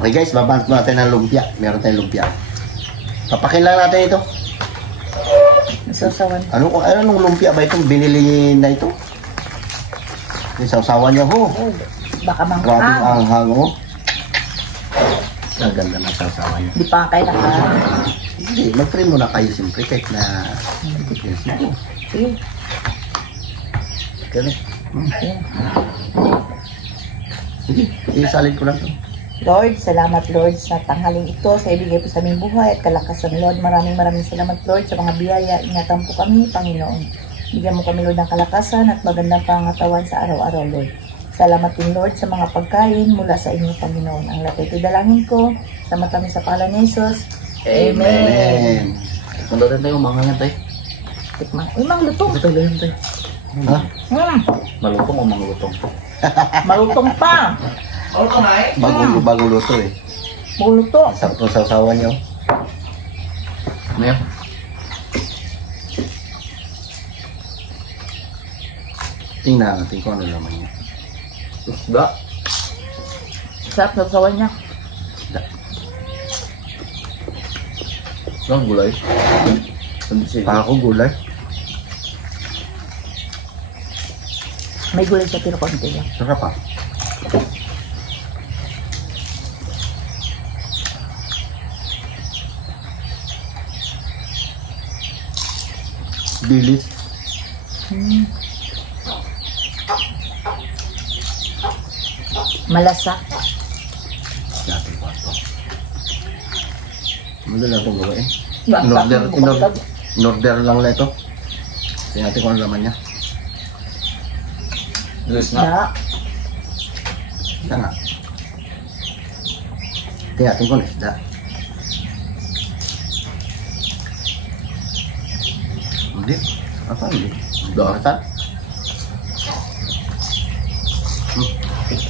Okay guys, babanat natin ng lumpia. Meron tayong lumpia. Papakin lang natin ito. Sausawan. Anong lumpia ba itong binili na ito? Yung sausawan niya ho. Oh, baka manghang. Grabe ang hango. Ang ganda ng sausawan niya. Di pa kayo naka... Hindi, mag-try muna kayo siyempre kahit na... Sige. Ganun. Sige, isalin ko lang ito. Lord, salamat Lord sa tanghaling ito, sa ibigay po sa aming buhay at kalakasan Lord. Maraming salamat Lord sa mga biyaya. Ingatan po kami, Panginoon. Bigyan mo kami Lord ng kalakasan at magandang pangatawan sa araw-araw Lord. Salamat din Lord sa mga pagkain mula sa inyo Panginoon. Ang lapit dalangin ko, salamat kami sa pangalan ni Jesus. Amen. Kung doon tayo, mga nga tayo. Tikman. Uy, mga lutong. Ito tayo, tayo. Ha? Malutong o mga lutong? Malutong pa. Bago luto eh. Maluto. Sarap ng sausawan niyo. Ano yan? Tingnan natin kung ano naman niya. Isda. Sarap sa sawan niya. Ang gulay. Pako gulay. May gulay sa pero konti lang. Sarap ah. Bilis. Malasa. Natin po ito. Madali lang itong gawain. Bakit? In-order lang na ito. Tingnan natin kung ano naman niya. Bilis na. Na. Isa nga. Tingnan natin kung isda. Hindi. Apa hindi? Dooratan.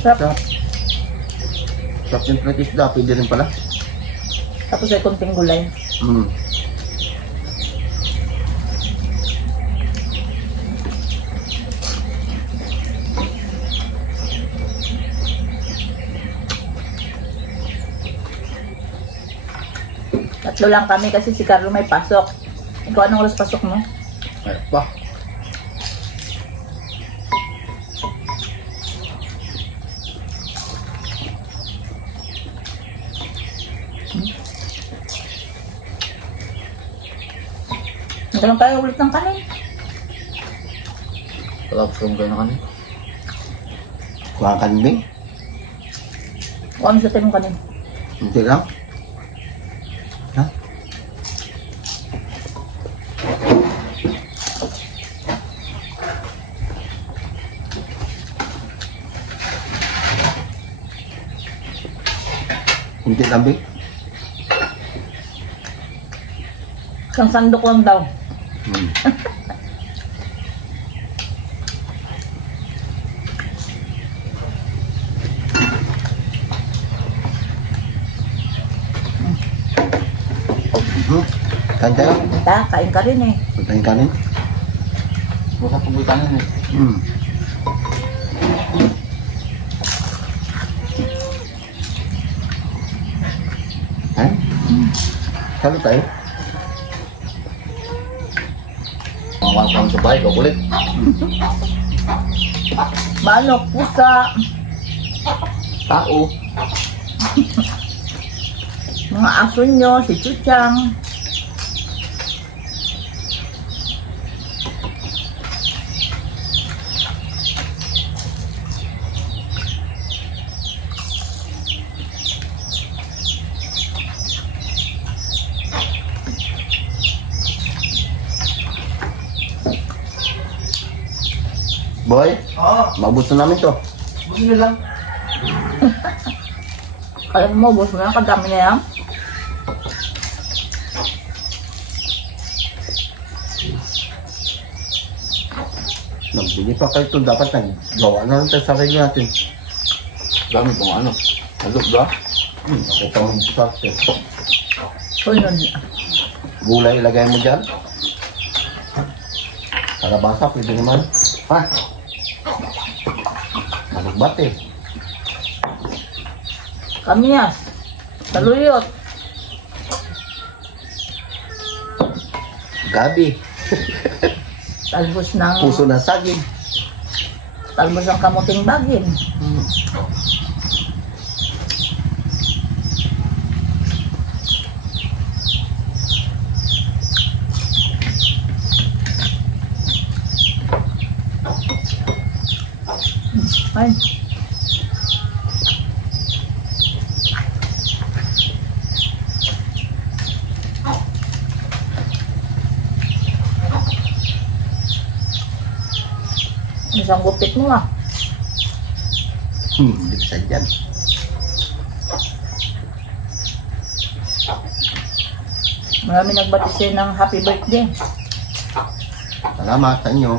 Sarap. Sarap yung plate isda. Pwede rin pala. Tapos ay konting gulay. Tatlo lang kami kasi si Carlo may pasok. Ikaw anong oras pasok mo? Ay, pa. Magkaroon tayo ulit ng kanin. Palapsong kayo na kanin. Kuha kambing. O ano sa tinong kanin? Hindi lang. Ha? Hindi kambing. Isang sandok lang daw. Kain tayo. Kain ka rin eh. Pagkain kanin. Baka pagbutan eh. Kain? Salo tayo. Mga kang sa bahay, kakulit. Manok, pusa, Tao. mga aso nyo, si Chuchang. Boy, maubos na namin to. Buti na lang. Alam mo, boss mo na, kadami na yan. Nagbili pa kayo ito. Dapat naggawa na lang tayo sa sarili natin. Dami pong ano. Nalok ba? Ako pa mag-start eh. So yun. Gulay ilagay mo dyan. Kalabasa, pwede naman. Ha? Nalugbat eh. Kamiyas. Saluyot. Gabi. Talbos ng... Puso ng saging. Talbos ng kamuting bagin. Ay. Isang gupit mo ah. Hindi bisa dyan. Marami nagbatisay ng happy birthday. Salamat sa inyo.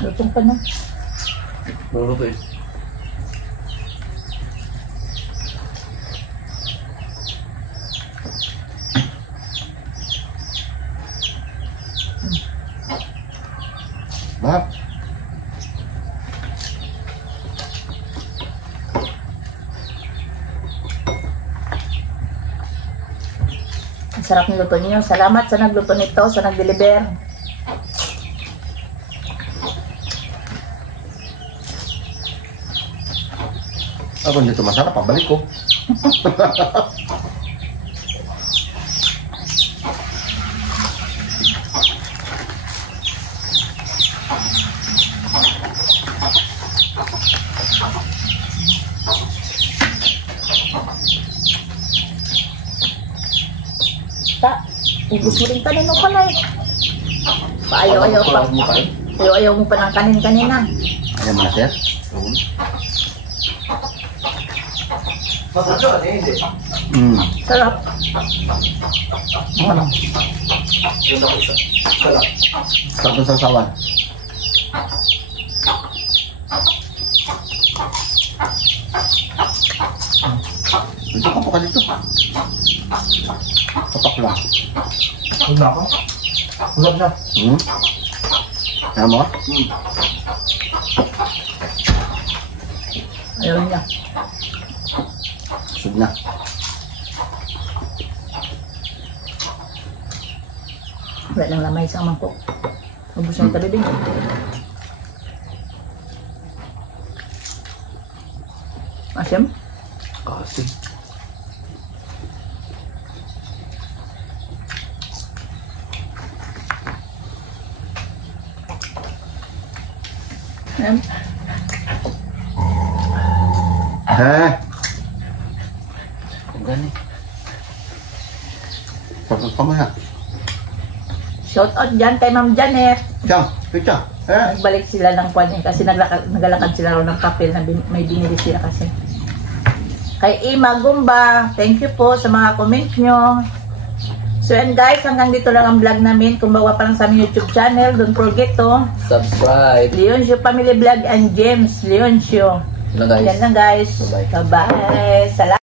Lutong pa na. Luluto eh. Ba? Ang sarap ng luto niyo. Salamat sa nagluto nito, sa nag-deliver. Ako dito masarap, pabalik ko. Ta, ubus mo rin kanin mo pala eh. Ayaw-ayaw pa. Ayaw-ayaw mo pa ng kanin kanina. Ayaw mo na, sir? Masarap eh, hindi. Sarap. Yun ako isa. Sarap. Sarap ng sausawan. Dito ka po ka dito. Tapak lang. Huwag na ako. Huwag na. Ano mo? Ayaw niya. Sug na. Wala lang lamay sa mangkok. Ubus na yung tabi din. Asim? Kasi. Ayan. Ha? Ang gani. Tapos pa mo na. Shout out dyan kay Ma'am Janet. Tiyan, pizza. Ha? Nagbalik sila ng kwan eh, kasi naglalakad sila raw ng papel na may binili sila kasi. Kay Ima Gumba, thank you po sa mga comment nyo. So and guys, hanggang dito lang ang vlog namin. Kung bawa pa lang sa aming YouTube channel, don't forget to Subscribe. Leoncio Family Vlog and James Leoncio. Yan lang guys. Yan lang guys. Bye-bye. Bye-bye. Salamat.